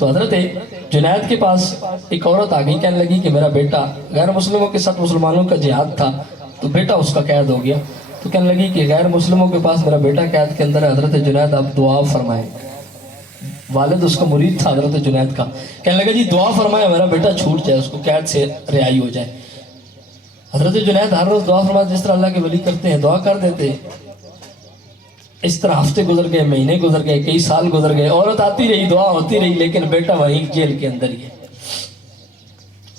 تو حضرت جنید کے پاس ایک عورت آ گئی، کہنے لگی کہ میرا بیٹا غیر مسلموں کے ساتھ مسلمانوں کا جہاد تھا تو بیٹا اس کا قید ہو گیا، تو کہنے لگی کہ غیر مسلموں کے پاس میرا بیٹا قید کے اندر ہے، حضرت جنید آپ دعا فرمائیں۔ والد اس کا مرید تھا حضرت جنید کا، کہنے لگا جی دعا فرمائے میرا بیٹا چھوٹ جائے، اس کو قید سے رہائی ہو جائے۔ حضرت جنید ہر روز دعا فرمائے، جس طرح اللہ کے ولی کرتے ہیں دعا کر دیتے۔ اس طرح ہفتے گزر گئے، مہینے گزر گئے، کئی سال گزر گئے، عورت آتی رہی، دعا ہوتی رہی، لیکن بیٹا وہیں جیل کے اندر ہی ہے۔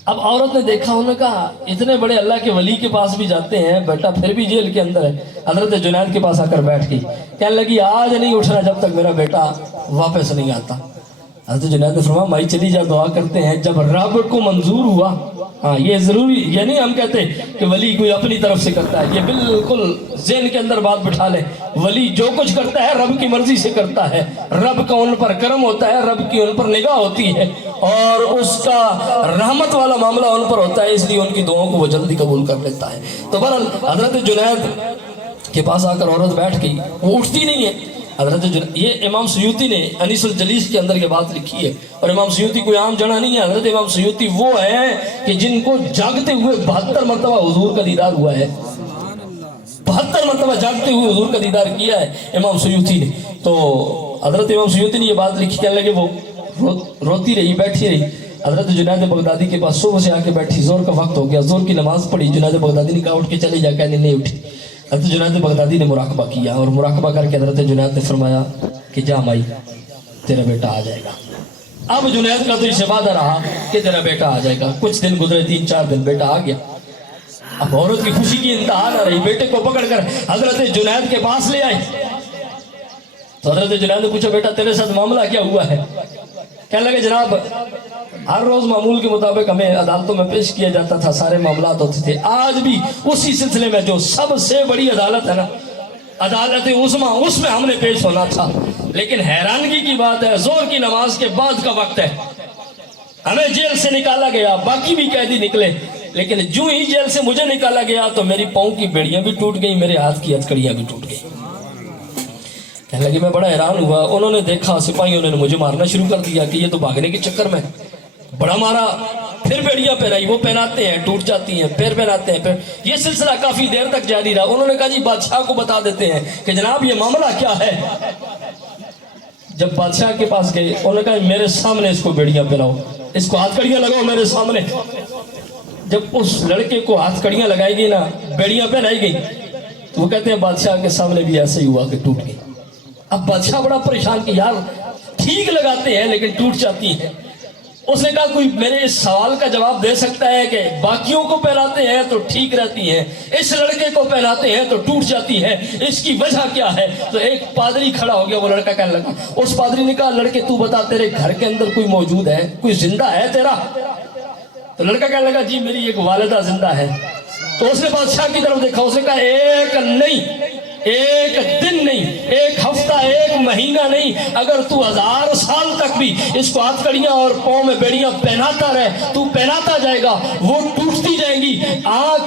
اب عورت نے دیکھا، انہوں نے کہا اتنے بڑے اللہ کے ولی کے پاس بھی جاتے ہیں، بیٹا پھر بھی جیل کے اندر ہے۔ حضرت جنید کے پاس آ کر بیٹھ گئی، کہنے لگی آج نہیں اٹھنا جب تک میرا بیٹا واپس نہیں آتا۔ حضرت جنید نے فرمایا مائی چلی جا، دعا کرتے ہیں، جب رب کو منظور ہوا۔ ہاں یہ ضروری، یہ نہیں ہم کہتے کہ ولی کوئی اپنی طرف سے کرتا ہے، یہ بالکل ذہن کے اندر بات بٹھا لیں، ولی جو کچھ کرتا ہے رب کی مرضی سے کرتا ہے، رب کا ان پر کرم ہوتا ہے، رب کی ان پر نگاہ ہوتی ہے اور اس کا رحمت والا معاملہ ان پر ہوتا ہے، اس لیے ان کی دعاؤں کو وہ جلدی قبول کر لیتا ہے۔ تو بہرحال حضرت جنید کے پاس آ کر عورت بیٹھ گئی، وہ اٹھتی نہیں ہے۔ حضرت یہ امام سیوطی نے انیس الجلیس کے اندر یہ بات لکھی ہے، اور امام سیوطی کوئی عام جنا نہیں ہے۔ حضرت امام سیوطی وہ ہیں کہ جن کو جاگتے ہوئے 72 مرتبہ حضور کا دیدار ہوا ہے، 72 مرتبہ جاگتے ہوئے حضور کا دیدار کیا ہے امام سیوطی نے۔ تو حضرت امام سیوطی نے یہ بات لکھی، کہنے لگے وہ روتی رہی، بیٹھی رہی۔ حضرت جنید بغدادی کے پاس صبح سے آ کے بیٹھی، زور کا وقت ہو گیا، زور کی نماز پڑھی، جنید بغدادی نے کہا اٹھ کے چلے جا، کہنے نہیں اٹھی۔ حضرت جنید بغدادی نے مراقبہ کیا، اور مراقبہ کر کے حضرت جنید نے فرمایا کہ جا مائی تیرا بیٹا آ جائے گا۔ اب جنید کا تو یہ وعدہ رہا کہ تیرا بیٹا آ جائے گا۔ کچھ دن گزرے، 3-4 دن، بیٹا آ گیا۔ اب عورت کی خوشی کی انتہا نہ رہی، بیٹے کو پکڑ کر حضرت جنید کے پاس لے آئی۔ تو حضرت جنید نے پوچھا بیٹا تیرے ساتھ معاملہ کیا ہوا ہے؟ کہنے لگے جناب ہر روز معمول کے مطابق ہمیں عدالتوں میں پیش کیا جاتا تھا، سارے معاملات ہوتے تھے، آج بھی اسی سلسلے میں جو سب سے بڑی عدالت ہے نا، عدالت عظمیٰ، اس میں ہم نے پیش ہونا تھا، لیکن حیرانگی کی بات ہے زور کی نماز کے بعد کا وقت ہے، ہمیں جیل سے نکالا گیا، باقی بھی قیدی نکلے، لیکن جو ہی جیل سے مجھے نکالا گیا تو میری پاؤں کی بیڑیاں بھی ٹوٹ گئی، میرے ہاتھ کی ہتھکڑیاں بھی ٹوٹ گئی۔ کہنے لگے میں بڑا حیران ہوا، انہوں نے دیکھا سپاہیوں نے مجھے مارنا شروع کر دیا کہ یہ تو بھاگنے کے چکر میں، بڑا مارا، پھر بیڑیاں پہنائی، وہ پہناتے ہیں ٹوٹ جاتی ہیں، پھر پہناتے ہیں، پھر یہ سلسلہ کافی دیر تک جاری رہا۔ انہوں نے کہا جی بادشاہ کو بتا دیتے ہیں کہ جناب یہ معاملہ کیا ہے۔ جب بادشاہ کے پاس گئے انہوں نے کہا میرے سامنے اس کو بیڑیاں پہناؤ، اس کو ہاتھ کڑیاں لگاؤ میرے سامنے۔ جب اس لڑکے کو ہاتھ کڑیاں لگائی گئی نا، بیڑیاں پہنائی گئی، تو وہ کہتے ہیں بادشاہ کے سامنے بھی ایسے ہی ہوا کہ ٹوٹ گئی۔ اب بادشاہ بڑا پریشان کہ یار ٹھیک لگاتے ہیں لیکن ٹوٹ جاتی ہیں۔ اس نے کہا کوئی میرے اس سوال کا جواب دے سکتا ہے کہ باقیوں کو پہناتے ہیں تو ٹھیک رہتی ہیں، اس لڑکے کو پہناتے ہیں تو ٹوٹ جاتی ہے، اس کی وجہ کیا ہے؟ تو ایک پادری کھڑا ہو گیا، وہ لڑکا کہنے لگا، اس پادری نے کہا لڑکے تو بتا تیرے گھر کے اندر کوئی موجود ہے، کوئی زندہ ہے تیرا؟ تو لڑکا کہنے لگا جی میری ایک والدہ زندہ ہے۔ تو اس نے بادشاہ کی طرف دیکھا، اس نے کہا ایک نہیں، ایک دن نہیں، ایک ہفتہ، ایک مہینہ نہیں، اگر تو 1000 سال تک بھی اس کو ہاتھ کڑیاں اور پاؤں میں بیڑیاں پہناتا رہے، تو پہناتا جائے گا، وہ ٹوٹتی جائیں گی،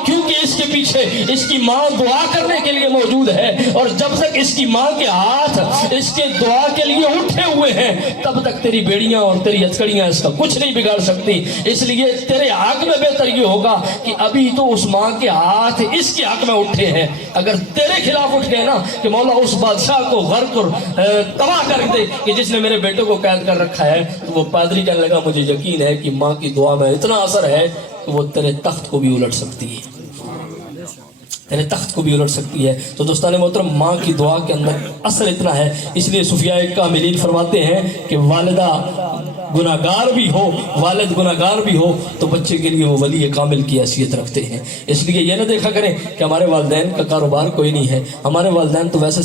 کیونکہ اس کے پیچھے اس کی ماں دعا کرنے کے لیے موجود ہے، اور جب تک اس کی ماں کے ہاتھ اس کے دعا کے لیے اٹھے ہوئے ہیں تب تک تیری بیڑیاں اور تیری ہتھکڑیاں اس کا کچھ نہیں بگاڑ سکتی۔ اس لیے تیرے حق میں بہتر یہ ہوگا کہ ابھی تو اس ماں کے ہاتھ اس کے حق میں اٹھے ہیں، اگر تیرے خلاف گئے نا کہ مولا اس بادشاہ کو غرق اور تباہ کر دے کہ جس نے میرے بیٹے کو قید کر رکھا ہے۔ تو وہ پادری کہنے لگا مجھے یقین ہے کہ ماں کی دعا میں اتنا اثر ہے کہ وہ تیرے تخت کو بھی الٹ سکتی ہے، تیرے تخت کو بھی الٹ سکتی ہے۔ تو دوستان محترم ماں کی دعا کے اندر اثر اتنا ہے، اس لیے صوفیاء کاملین فرماتے ہیں کہ والدہ گناہگار بھی ہو، والد گناہگار بھی ہو تو بچے کے لیے وہ ولی کامل کی حیثیت رکھتے ہیں۔ اس لیے یہ نہ دیکھا کریں کہ ہمارے والدین کا کاروبار کوئی نہیں ہے، ہمارے والدین تو ویسے